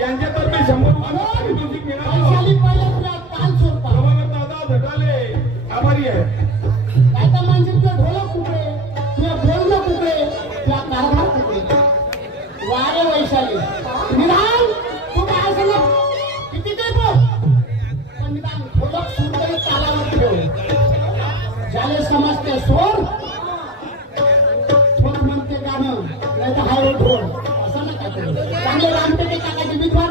यांच्यातर्फे 100 रुपये पारितोषिक मिळालं. वैशाली पहिले तुला काल सोडता प्रभाकर दादा झटाले आभारी आहे. काय तर म्हणजे तुझं ढोलक कुठे, तुझं बोलणं कुठे, तुझा कारभार कुठे? वारे वैशाली निदान तू काय सांग किती काय बोल, पण निदान ढोलक सूर तरी तालावर ठेव. झाले समजते सोड म्हणते गाणं नाही तर हाय ढोल असं नका करू. चांगले रामटेके काकाची विधवा